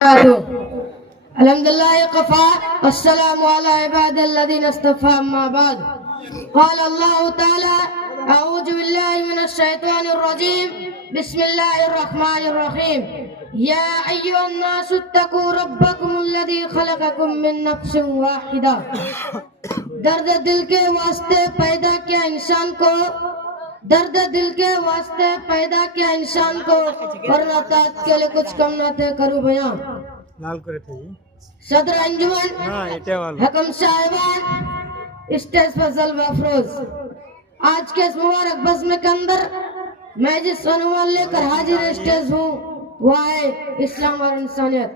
الحمد لله قفا السلام على عباد الذين اصطفى أما بعد قال الله تعالى أعوذ بالله من الشيطان الرجيم بسم الله الرحمن الرحيم يا أيها الناس اتقوا ربكم الذي خلقكم من نفس واحدة درد دل کے واسطے پیدا کیا انسان کو درد دل کے واسطے پیدا کیا انسان کو اور نتاج کے لیے کچھ کم نہ تھے کرو بیان لال کرے تھے صدر انجمن حکم صاحبان اسٹیج پر ضلع افروز آج کے اس مبارک بزم کے اندر میں جس عنوان لے کر حاضر اسٹیج ہوں وہ ہے اسلام اور انسانیت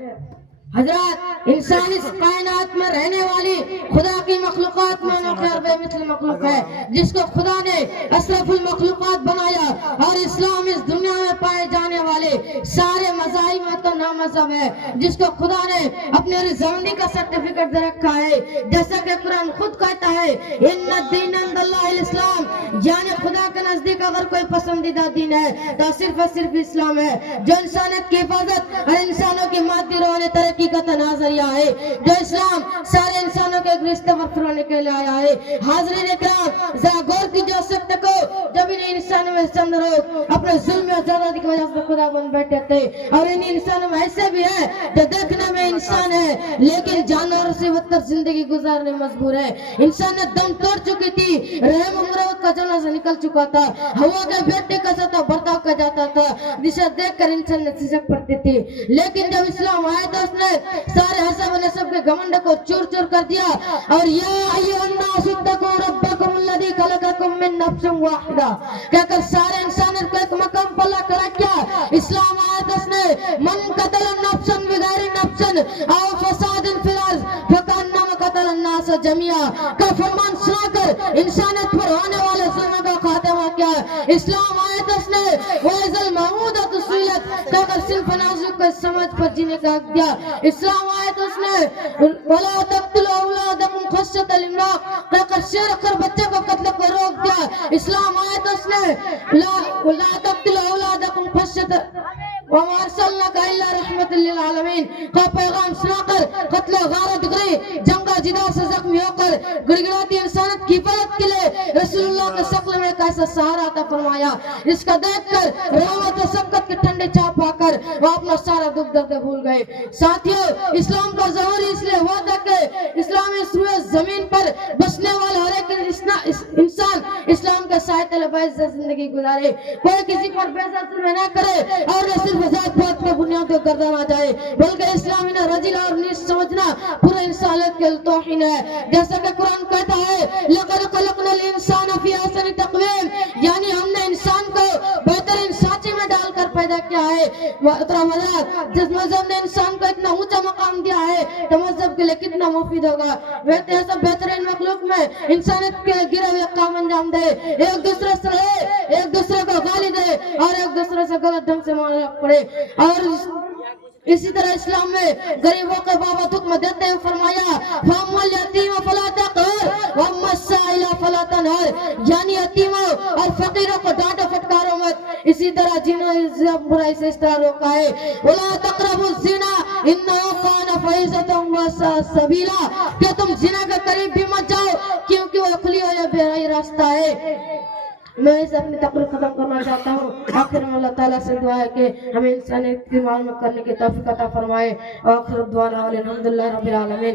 حضرات انسان اس کائنات میں رہنے والی خدا کی مخلوقات میں خیر بے مثل مخلوق ہے جس کو خدا نے اشرف المخلوقات بنایا اور اسلام اس دنیا میں پائے جانے والے سارے مذاہب میں تو نامذہب ہے جس کو خدا نے اپنے رضامندی کا سرٹیفکیٹ دے رکھا ہے جیسا کہ قرآن خود کہتا ہے ان الدین عند اللہ الاسلام یعنی خدا کے نزدیک اگر کوئی پسندیدہ دین ہے تو صرف اسلام ہے جو انسانیت کی حفاظت اور انسانوں کی مادی روحانی ترقی کا تناظریہ ہے جو اسلام سارے انسانوں کے رشتے برقرار کے لیے آیا ہے حاضرین اکرام ذرا غور کیجیے سکتے کو جب ان انسانوں میں چند لوگ اپنے ظلم اور زیادتی کی وجہ سے خدا بن بیٹھے تھے اور ان انسانوں میں ایسے بھی ہیں جو دیکھنے میں انسان ہے لیکن جانوروں سے بدتر زندگی گزارنے مجبور ہے انسانیت دم توڑ چکی تھی رحم امروت کا جنازہ نکل چکا تھا ہوا کے بیٹے کا ساتھ برتاؤ کا جاتا تھا جسے دیکھ کر انسان نے سسک پڑتی تھی لیکن جب اسلام آیا تو اس نے سارے حسب و نسب کے گھمنڈ کو چور چور کر دیا اور یا ایھا الناس اتقوا ربکم الذی خلقکم من نفس واحدہ کہہ کر سارے انسانیت کو ایک مقام پر لا کر کیا اسلام آیا تو اس نے من قتل نفسا بغیر نفس او فساد فی الارض فکانما قتل الناس جميعا کا فرمان سنا کر انسانیت پر ہونے والے ظلم کا خاتمہ کیا اسلام آیا تو اس نے وَإِذَا الْمَوْءُودَةُ سُئِلَتْ کہہ کر صرف نازک کو سمجھ پر جینے کا حق دیا اسلام آئے تو اس نے وَلَا تَقْتُلُوا أَوْلَادَكُمْ خَشْيَةَ الْإِمْلَاقِ کہہ کر شیر کر بچے کو قتل کو روک دیا اسلام آئے تو اس نے لَا تَقْتُلُوا أَوْلَادَكُمْ خَشْيَةَ وَمَا أَرْسَلْنَاكَ إِلَّا رَحْمَةً لِلْعَالَمِينَ کا پیغام سنا کر قتل غارت گری جنگا جدا سے زخمی ہو کر گڑگڑاتی انسانیت کی حفاظت کے لیے رسول اللہ کے شکل میں کیسا سہارا عطا فرمایا جس کا دیکھ کر رحمت و شفقت کے ٹھنڈے چاپ پا کر وہ اپنا سارا دکھ درد بھول گئے ساتھیوں اسلام کا ظہور اس لیے ہوا تھا کہ اسلام اس روئے زمین پر بسنے والا ہر ایک انسان اسلام کے سائے تلے باعزت زندگی گزارے کوئی کسی پر بے ظلم نہ کرے اور نہ صرف ذات پات کے بنیاد کو گردانا جائے بلکہ اسلام انہیں رجل اور نیچ سمجھنا پورے انسانیت کے توہین ہے جیسا کہ قرآن کہتا ہے لَقَدْ خَلَقْنَا الْإِنسَانَ فِي أَحْسَنِ تَقْوِيمٍ یعنی ہم نے انسان کو بہترین سانچے میں ڈال کر پیدا کیا ہے جس مذہب نے انسان کو اتنا اونچا مقام دیا ہے تو مذہب کے لیے کتنا مفید ہوگا ویسے سب بہترین مخلوق میں انسانیت کے گرے ہوئے کام انجام دے ایک دوسرے سے رہے ایک دوسرے کو گالی دے اور ایک دوسرے سے غلط ڈھنگ سے معاملہ پڑے اور اسی طرح اسلام میں غریبوں کے بابت حکم دیتے ہوئے فرمایا فَأَمَّا الْيَتِيمَ فَلَا تَقْهَرْ وَأَمَّا السَّائِلَ فَلَا تَنْهَرْ یعنی یتیموں اور فقیروں کو ڈانٹو پھٹکارو مت اسی طرح جنہوں نے برائی سے اس طرح روکا ہے وَلَا تَقْرَبُوا الزِّنَا إِنَّهُ كَانَ فَاحِشَةً وَسَاءَ سَبِيلًا کہ تم زنا کے قریب بھی مت جاؤ کیونکہ وہ کھلی ہوئی برائی راستہ ہے میں اس اپنی تقریر ختم کرنا چاہتا ہوں آخر میں اللہ تعالیٰ سے دعا ہے کہ ہمیں انسانیت کی معلومات کرنے کی توفیق عطا فرمائے آخر دعوانا الحمدللہ رب العالمین